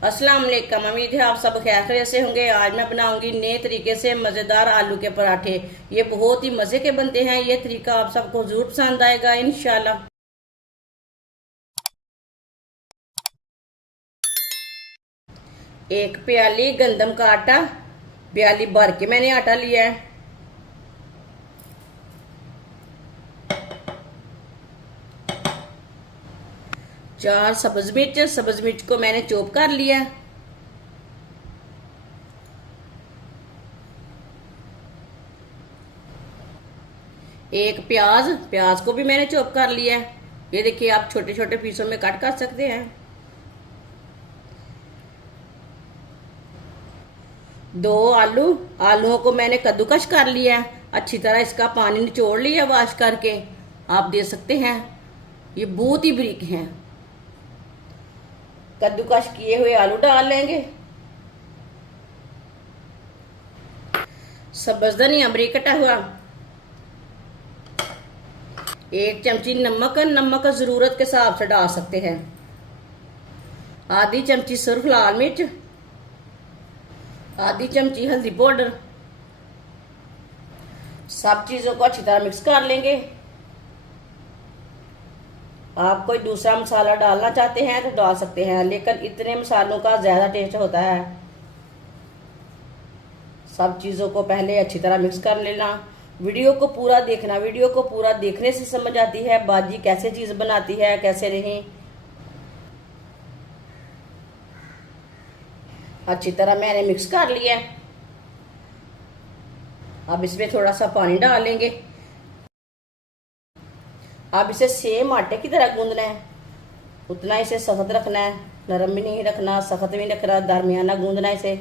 अस्सलाम वालेकुम। उम्मीद है आप सब खैरियत से होंगे। आज मैं बनाऊंगी नए तरीके से मज़ेदार आलू के पराठे। ये बहुत ही मज़े के बनते हैं। ये तरीका आप सबको ज़रूर पसंद आएगा इंशाल्लाह। एक प्याली गंदम का आटा, प्याली भर के मैंने आटा लिया है। चार सब्ज मिर्च को मैंने चॉप कर लिया है। एक प्याज को भी मैंने चॉप कर लिया है। ये देखिए, आप छोटे छोटे पीसों में कट कर सकते हैं। दो आलूओं को मैंने कद्दूकश कर लिया है। अच्छी तरह इसका पानी निचोड़ लिया वॉश करके। आप देख सकते हैं ये बहुत ही बारीक हैं। कद्दूकश किए हुए आलू डाल लेंगे। सब्ज धनिया बारीक कटा हुआ। एक चमची नमक जरूरत के हिसाब से डाल सकते हैं। आधी चमची सिर्फ लाल मिर्च, आधी चमची हल्दी पाउडर। सब चीजों को अच्छी तरह मिक्स कर लेंगे। आप कोई दूसरा मसाला डालना चाहते हैं तो डाल सकते हैं, लेकिन इतने मसालों का ज्यादा टेस्ट होता है। सब चीजों को पहले अच्छी तरह मिक्स कर लेना। वीडियो को पूरा देखना। वीडियो को पूरा देखने से समझ आती है बाजी कैसे चीज बनाती है, कैसे नहीं। अच्छी तरह मैंने मिक्स कर लिया। अब इसमें थोड़ा सा पानी डाल लेंगे। अब इसे सेम आटे की तरह गूंदना है। उतना इसे सख्त रखना है, नरम भी नहीं रखना, सख्त भी नहीं रखना, दरमियाना गूंदना इसे।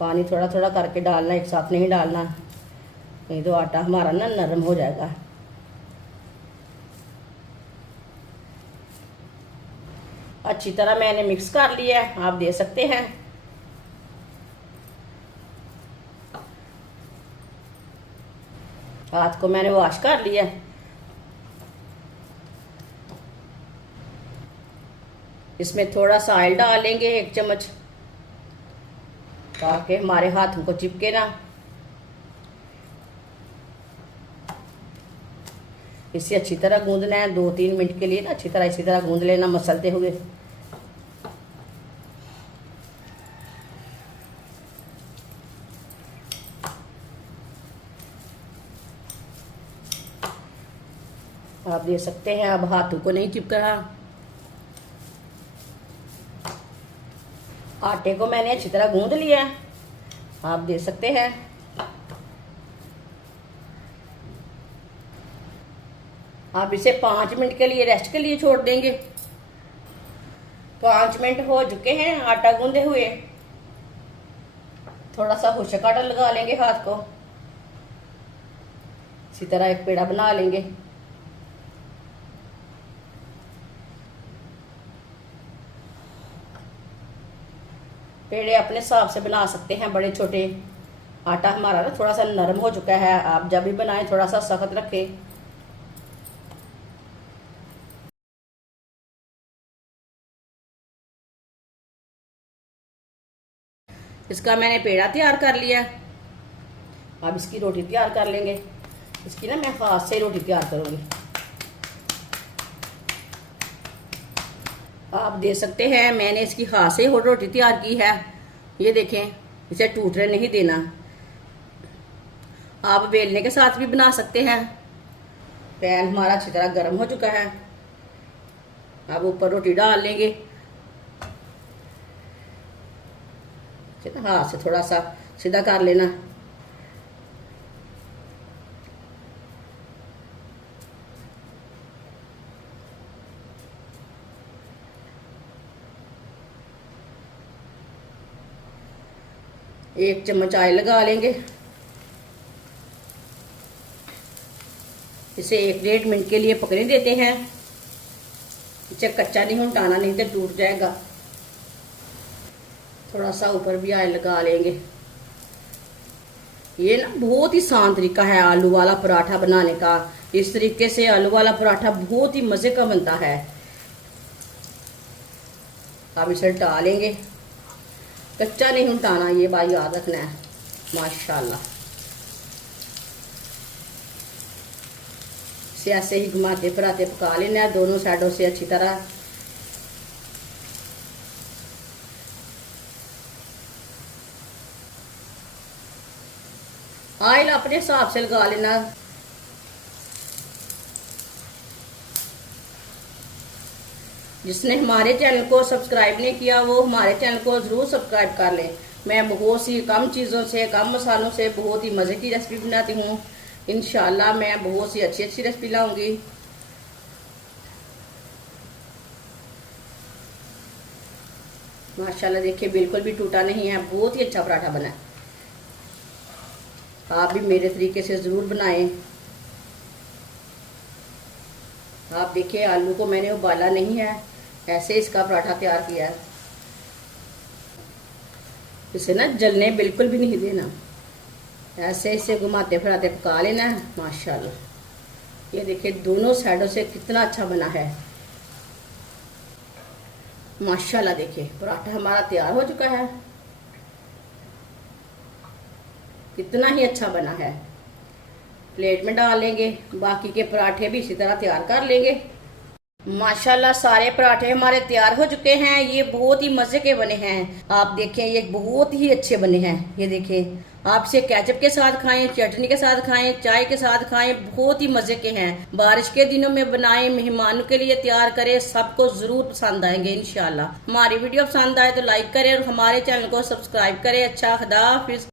पानी थोड़ा थोड़ा करके डालना, एक साथ नहीं डालना, नहीं तो आटा हमारा ना नरम हो जाएगा। अच्छी तरह मैंने मिक्स कर लिया है, आप देख सकते हैं। हाथ को मैंने वॉश कर लिया। इसमें थोड़ा सा ऑयल डाल लेंगे, एक चम्मच, ताकि हमारे हाथों को चिपके ना। इसे अच्छी तरह गूंदना है 2-3 मिनट के लिए ना। अच्छी तरह इसी तरह गूंद लेना मसलते हुए। आप देख सकते हैं अब हाथों को नहीं चिपक रहा। आटे को मैंने अच्छी तरह गूंद लिया है, आप देख सकते हैं। आप इसे 5 मिनट के लिए रेस्ट के लिए छोड़ देंगे। 5 मिनट हो चुके हैं आटा गूंदे हुए। थोड़ा सा खुशक आटा लगा लेंगे हाथ को। इसी तरह एक पेड़ा बना लेंगे। पेड़े अपने हिसाब से बना सकते हैं, बड़े छोटे। आटा हमारा ना थोड़ा सा नरम हो चुका है। आप जब भी बनाएं थोड़ा सा सख्त रखें। इसका मैंने पेड़ा तैयार कर लिया। अब इसकी रोटी तैयार कर लेंगे। इसकी ना मैं हाथ से रोटी तैयार करूंगी। आप देख सकते हैं मैंने इसकी हाथ से रोटी तैयार की है। ये देखें, इसे टूटने नहीं देना। आप बेलने के साथ भी बना सकते हैं। पैन हमारा अच्छी तरह गर्म हो चुका है। अब ऊपर रोटी डाल लेंगे। हाथ से थोड़ा सा सीधा कर लेना। एक चम्मच ऑयल लगा लेंगे। इसे 1-1.5 मिनट के लिए पकने देते हैं। इसे कच्चा नहीं उल्टाना, नहीं तो टूट जाएगा। थोड़ा सा ऊपर भी ऑयल लगा लेंगे। ये ना बहुत ही आसान तरीका है आलू वाला पराठा बनाने का। इस तरीके से आलू वाला पराठा बहुत ही मजे का बनता है। अब इसे हटा लेंगे, कच्चा नहीं उठाना, ये बात याद रखना है। माशाल्लाह इसे ऐसे ही घुमाते फिराते पका लेना है दोनों साइडों से अच्छी तरह। ऑयल अपने हिसाब से लगा लेना। जिसने हमारे चैनल को सब्सक्राइब नहीं किया वो हमारे चैनल को ज़रूर सब्सक्राइब कर लें। मैं बहुत सी कम चीज़ों से, कम मसालों से बहुत ही मज़े की रेसिपी बनाती हूँ। इंशाल्लाह मैं बहुत सी अच्छी अच्छी रेसिपी लाऊंगी। माशाल्लाह देखिए बिल्कुल भी टूटा नहीं है, बहुत ही अच्छा पराठा बना है। आप भी मेरे तरीके से ज़रूर बनाएं। आप देखिए आलू को मैंने उबाला नहीं है, ऐसे इसका पराठा तैयार किया है। इसे ना जलने बिल्कुल भी नहीं देना, ऐसे इसे घुमाते फिराते पका लेना है। माशाल्लाह ये देखिए दोनों साइडों से कितना अच्छा बना है। माशाल्लाह देखिए पराठा हमारा तैयार हो चुका है, कितना ही अच्छा बना है। प्लेट में डाल लेंगे, बाकी के पराठे भी इसी तरह तैयार कर लेंगे। माशाल्लाह सारे पराठे हमारे तैयार हो चुके हैं। ये बहुत ही मज़े के बने हैं। आप देखें ये बहुत ही अच्छे बने हैं। ये देखें, आप इसे केचप के साथ खाएं, चटनी के साथ खाएं, चाय के साथ खाएं, बहुत ही मज़े के हैं। बारिश के दिनों में बनाएं, मेहमानों के लिए तैयार करें, सबको ज़रूर पसंद आएंगे इंशाल्लाह। हमारी वीडियो पसंद आए तो लाइक करें और हमारे चैनल को सब्सक्राइब करें। अच्छा, खुदा हाफिज़।